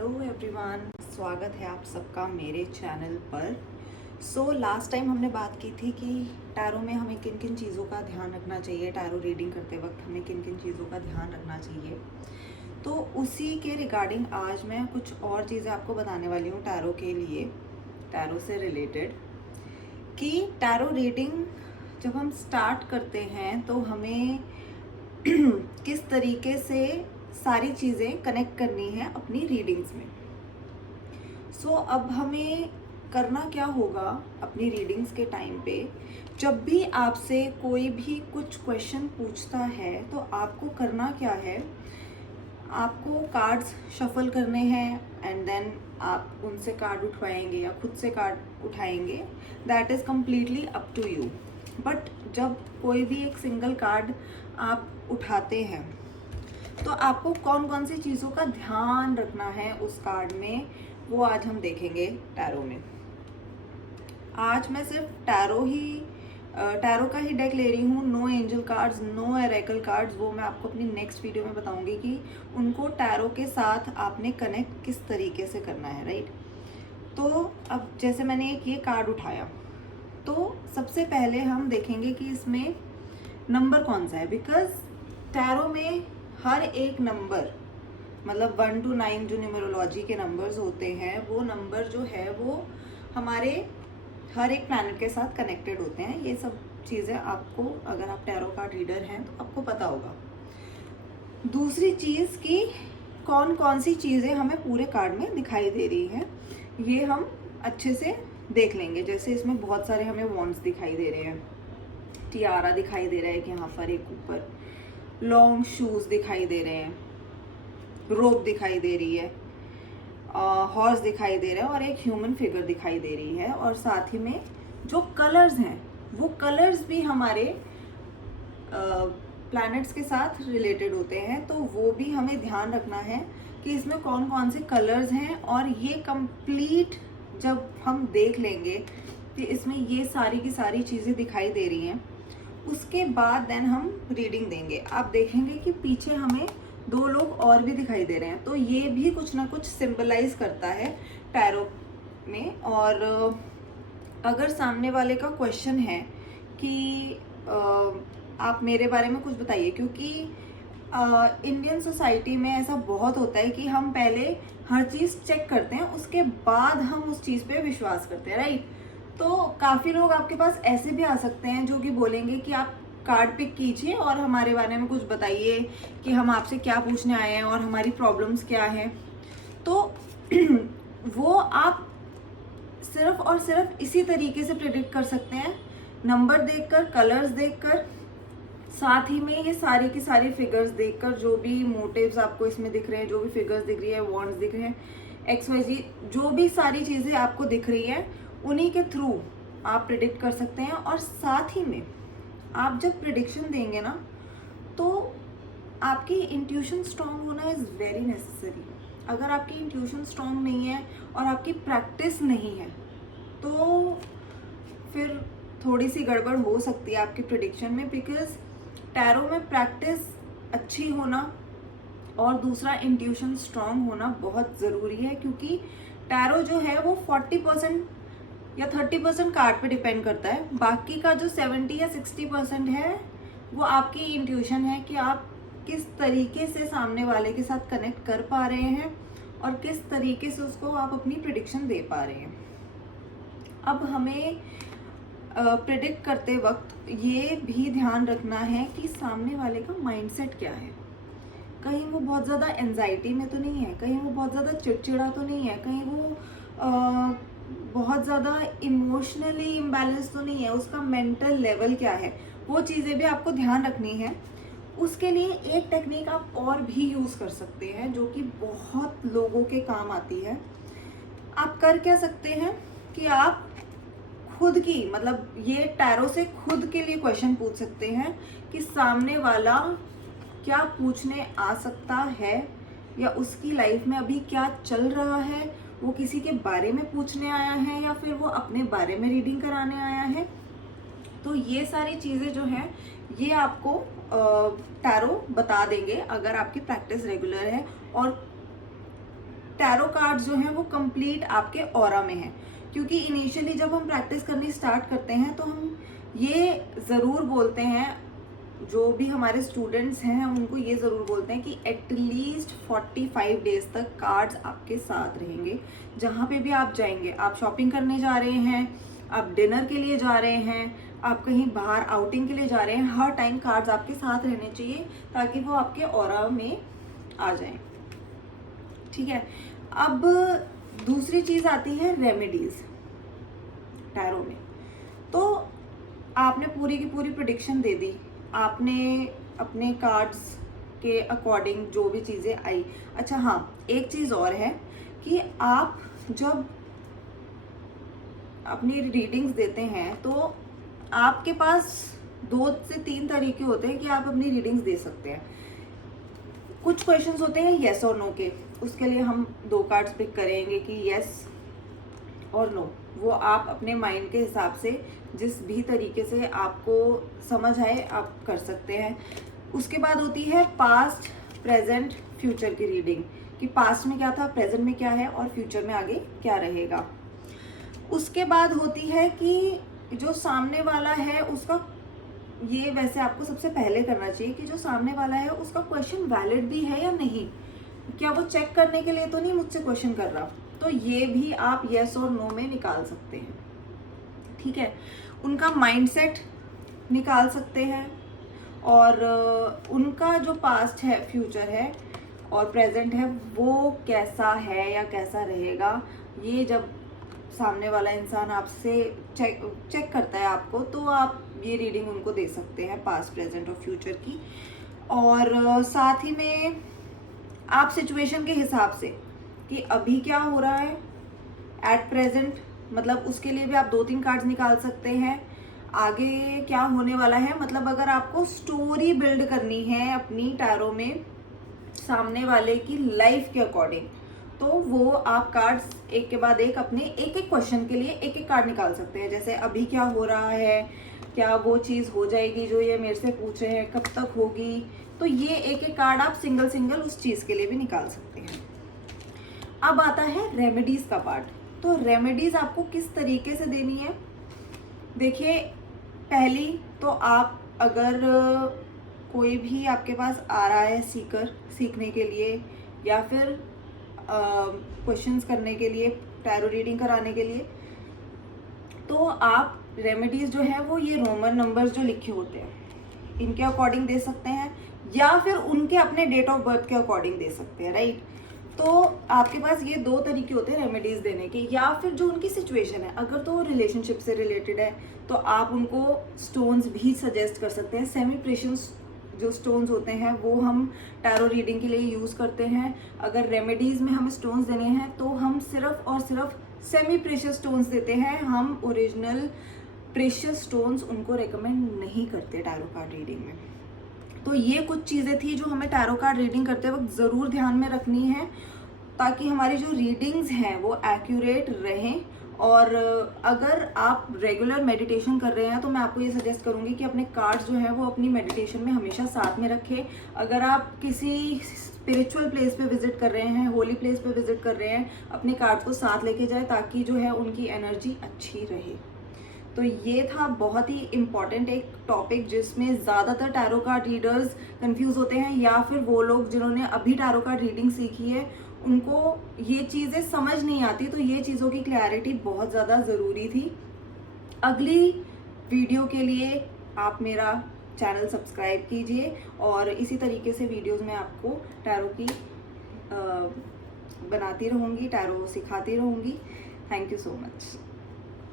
Hello everyone, स्वागत है आप सबका मेरे चैनल पर। लास्ट टाइम हमने बात की थी कि टैरो में हमें किन किन चीज़ों का ध्यान रखना चाहिए, टैरो रीडिंग करते वक्त हमें किन किन चीज़ों का ध्यान रखना चाहिए। तो उसी के रिगार्डिंग आज मैं कुछ और चीज़ें आपको बताने वाली हूँ टैरो के लिए, टैरो से रिलेटेड। कि टैरो रीडिंग जब हम स्टार्ट करते हैं तो हमें किस तरीके से सारी चीज़ें कनेक्ट करनी है अपनी रीडिंग्स में। अब हमें करना क्या होगा अपनी रीडिंग्स के टाइम पे, जब भी आपसे कोई भी कुछ क्वेश्चन पूछता है तो आपको करना क्या है, आपको कार्ड्स शफल करने हैं एंड देन आप उनसे कार्ड उठवाएंगे या खुद से कार्ड उठाएंगे, that is completely up to you. But जब कोई भी एक सिंगल कार्ड आप उठाते हैं तो आपको कौन कौन सी चीज़ों का ध्यान रखना है उस कार्ड में, वो आज हम देखेंगे टैरो में। आज मैं सिर्फ टैरो का ही डेक ले रही हूँ, no angel cards, no oracle cards. वो मैं आपको अपनी नेक्स्ट वीडियो में बताऊंगी कि उनको टैरो के साथ आपने कनेक्ट किस तरीके से करना है, राइट। तो अब जैसे मैंने एक ये कार्ड उठाया तो सबसे पहले हम देखेंगे कि इसमें नंबर कौन सा है, बिकॉज टैरो में हर एक नंबर, मतलब 1 to 9 जो न्यूमरोलॉजी के नंबर्स होते हैं, वो नंबर जो है वो हमारे हर एक प्लैनेट के साथ कनेक्टेड होते हैं। ये सब चीज़ें आपको, अगर आप टैरो कार्ड रीडर हैं तो आपको पता होगा। दूसरी चीज़ कि कौन कौन सी चीज़ें हमें पूरे कार्ड में दिखाई दे रही हैं, ये हम अच्छे से देख लेंगे। जैसे इसमें बहुत सारे हमें वॉन्ड्स दिखाई दे रहे हैं, टियारा दिखाई दे रहा है कि यहाँ पर एक ऊपर, लॉन्ग शूज़ दिखाई दे रहे हैं, रोप दिखाई दे रही है, हॉर्स दिखाई दे रहा है और एक ह्यूमन फिगर दिखाई दे रही है। और साथ ही में जो कलर्स हैं वो कलर्स भी हमारे प्लैनेट्स के साथ रिलेटेड होते हैं, तो वो भी हमें ध्यान रखना है कि इसमें कौन कौन से कलर्स हैं। और ये कंप्लीट जब हम देख लेंगे कि इसमें ये सारी की सारी चीज़ें दिखाई दे रही हैं, उसके बाद देन हम रीडिंग देंगे। आप देखेंगे कि पीछे हमें 2 लोग और भी दिखाई दे रहे हैं, तो ये भी कुछ ना कुछ सिंबलाइज करता है टैरो में। और अगर सामने वाले का क्वेश्चन है कि आप मेरे बारे में कुछ बताइए, क्योंकि इंडियन सोसाइटी में ऐसा बहुत होता है कि हम पहले हर चीज़ चेक करते हैं, उसके बाद हम उस चीज़ पे विश्वास करते हैं, राइट। तो काफ़ी लोग आपके पास ऐसे भी आ सकते हैं जो कि बोलेंगे कि आप कार्ड पिक कीजिए और हमारे बारे में कुछ बताइए कि हम आपसे क्या पूछने आए हैं और हमारी प्रॉब्लम्स क्या हैं। तो वो आप सिर्फ और सिर्फ इसी तरीके से प्रेडिक्ट कर सकते हैं, नंबर देखकर, कलर्स देखकर, साथ ही में ये सारी की सारी फिगर्स देखकर, जो भी मोटिव्स आपको इसमें दिख रहे हैं, जो भी फिगर्स दिख रही है, वॉन्ड्स दिख रहे हैं, XYZ जो भी सारी चीज़ें आपको दिख रही हैं, उन्हीं के थ्रू आप प्रिडिक्ट कर सकते हैं। और साथ ही में आप जब प्रिडिक्शन देंगे ना, तो आपकी इंट्यूशन स्ट्रांग होना इज़ वेरी नेसेसरी। अगर आपकी इंट्यूशन स्ट्रांग नहीं है और आपकी प्रैक्टिस नहीं है तो फिर थोड़ी सी गड़बड़ हो सकती है आपकी प्रिडिक्शन में, बिकॉज टैरो में प्रैक्टिस अच्छी होना और दूसरा इंट्यूशन स्ट्रांग होना बहुत ज़रूरी है। क्योंकि टैरो जो है वो 40% या 30% कार्ड पे डिपेंड करता है, बाकी का जो 70 या 60% है वो आपकी इंट्यूशन है कि आप किस तरीके से सामने वाले के साथ कनेक्ट कर पा रहे हैं और किस तरीके से उसको आप अपनी प्रिडिक्शन दे पा रहे हैं। अब हमें प्रिडिक्ट करते वक्त ये भी ध्यान रखना है कि सामने वाले का माइंडसेट क्या है। कहीं वो बहुत ज़्यादा एंजाइटी में तो नहीं है, कहीं वो बहुत ज़्यादा चिड़चिड़ा तो नहीं है, कहीं वो बहुत ज़्यादा इमोशनली इम्बैलेंस तो नहीं है, उसका मेंटल लेवल क्या है, वो चीज़ें भी आपको ध्यान रखनी है। उसके लिए एक टेक्निक आप और भी यूज़ कर सकते हैं जो कि बहुत लोगों के काम आती है। आप कर क्या सकते हैं कि आप खुद की, मतलब ये टैरो से खुद के लिए क्वेश्चन पूछ सकते हैं कि सामने वाला क्या पूछने आ सकता है, या उसकी लाइफ में अभी क्या चल रहा है, वो किसी के बारे में पूछने आया है या फिर वो अपने बारे में रीडिंग कराने आया है। तो ये सारी चीज़ें जो हैं ये आपको टैरो बता देंगे अगर आपकी प्रैक्टिस रेगुलर है। और टैरो कार्ड्स जो हैं वो कंप्लीट आपके ऑरा में हैं, क्योंकि इनिशियली जब हम प्रैक्टिस करनी स्टार्ट करते हैं तो हम ये ज़रूर बोलते हैं, जो भी हमारे स्टूडेंट्स हैं उनको ये ज़रूर बोलते हैं कि एटलीस्ट 45 डेज तक कार्ड्स आपके साथ रहेंगे। जहाँ पे भी आप जाएंगे, आप शॉपिंग करने जा रहे हैं, आप डिनर के लिए जा रहे हैं, आप कहीं बाहर आउटिंग के लिए जा रहे हैं, हर टाइम कार्ड्स आपके साथ रहने चाहिए ताकि वो आपके ऑरा में आ जाएं। ठीक है, अब दूसरी चीज़ आती है रेमेडीज़ टैरो में। तो आपने पूरी की पूरी प्रेडिक्शन दे दी, आपने अपने कार्ड्स के अकॉर्डिंग जो भी चीज़ें आई। अच्छा हाँ, एक चीज़ और है कि आप जब अपनी रीडिंग्स देते हैं तो आपके पास 2 से 3 तरीके होते हैं कि आप अपनी रीडिंग्स दे सकते हैं। कुछ क्वेश्चंस होते हैं येस और नो के, उसके लिए हम 2 कार्ड्स पिक करेंगे कि येस और नो। वो आप अपने माइंड के हिसाब से जिस भी तरीके से आपको समझ आए आप कर सकते हैं। उसके बाद होती है पास्ट, प्रेजेंट, फ्यूचर की रीडिंग, कि पास्ट में क्या था, प्रेजेंट में क्या है और फ्यूचर में आगे क्या रहेगा। उसके बाद होती है कि जो सामने वाला है उसका, ये वैसे आपको सबसे पहले करना चाहिए कि जो सामने वाला है उसका क्वेश्चन वैलिड भी है या नहीं, क्या वो चेक करने के लिए तो नहीं मुझसे क्वेश्चन कर रहा। तो ये भी आप येस और नो में निकाल सकते हैं। ठीक है, उनका माइंडसेट निकाल सकते हैं और उनका जो पास्ट है, फ्यूचर है और प्रेजेंट है वो कैसा है या कैसा रहेगा, ये जब सामने वाला इंसान आपसे चेक करता है आपको, तो आप ये रीडिंग उनको दे सकते हैं पास्ट, प्रेजेंट और फ्यूचर की। और साथ ही में आप सिचुएशन के हिसाब से कि अभी क्या हो रहा है एट प्रेजेंट, मतलब उसके लिए भी आप 2-3 कार्ड्स निकाल सकते हैं। आगे क्या होने वाला है, मतलब अगर आपको स्टोरी बिल्ड करनी है अपनी टैरो में सामने वाले की लाइफ के अकॉर्डिंग, तो वो आप कार्ड्स एक के बाद एक अपने एक एक क्वेश्चन के लिए एक एक कार्ड निकाल सकते हैं। जैसे अभी क्या हो रहा है, क्या वो चीज़ हो जाएगी जो ये मेरे से पूछ रहे हैं, कब तक होगी, तो ये एक एक कार्ड आप सिंगल सिंगल उस चीज़ के लिए भी निकाल सकते हैं। अब आता है रेमेडीज़ का पार्ट। तो रेमेडीज़ आपको किस तरीके से देनी है, देखिए पहली तो आप अगर कोई भी आपके पास आ रहा है सीखने के लिए या फिर क्वेश्चंस करने के लिए, टैरो रीडिंग कराने के लिए, तो आप रेमेडीज़ जो है वो ये रोमन नंबर्स जो लिखे होते हैं इनके अकॉर्डिंग दे सकते हैं या फिर उनके अपने डेट ऑफ बर्थ के अकॉर्डिंग दे सकते हैं, राइट। तो आपके पास ये 2 तरीके होते हैं रेमेडीज़ देने के, या फिर जो उनकी सिचुएशन है, अगर तो रिलेशनशिप से रिलेटेड है तो आप उनको स्टोन्स भी सजेस्ट कर सकते हैं। सेमी प्रेशियस जो स्टोन्स होते हैं वो हम टैरो रीडिंग के लिए यूज़ करते हैं। अगर रेमेडीज़ में हमें स्टोन्स देने हैं तो हम सिर्फ और सिर्फ सेमी प्रेशियस स्टोन्स देते हैं, हम ओरिजिनल प्रेशियस स्टोन्स उनको रेकमेंड नहीं करते टैरो कार्ड रीडिंग में। तो ये कुछ चीज़ें थी जो हमें टैरो कार्ड रीडिंग करते वक्त ज़रूर ध्यान में रखनी है ताकि हमारी जो रीडिंग्स हैं वो एक्यूरेट रहें। और अगर आप रेगुलर मेडिटेशन कर रहे हैं तो मैं आपको ये सजेस्ट करूँगी कि अपने कार्ड्स जो है वो अपनी मेडिटेशन में हमेशा साथ में रखें। अगर आप किसी स्पिरिचुअल प्लेस पे विजिट कर रहे हैं, होली प्लेस पे विजिट कर रहे हैं, अपने कार्ड्स को साथ लेके जाए ताकि जो है उनकी एनर्जी अच्छी रहे। तो ये था बहुत ही इम्पॉर्टेंट एक टॉपिक जिसमें ज़्यादातर टैरो कार्ड रीडर्स कंफ्यूज होते हैं, या फिर वो लोग जिन्होंने अभी टैरो कार्ड रीडिंग सीखी है उनको ये चीज़ें समझ नहीं आती। तो ये चीज़ों की क्लैरिटी बहुत ज़्यादा ज़रूरी थी। अगली वीडियो के लिए आप मेरा चैनल सब्सक्राइब कीजिए और इसी तरीके से वीडियोस में आपको टैरो की बनाती रहूँगी, टैरो सिखाती रहूँगी। Thank you so much.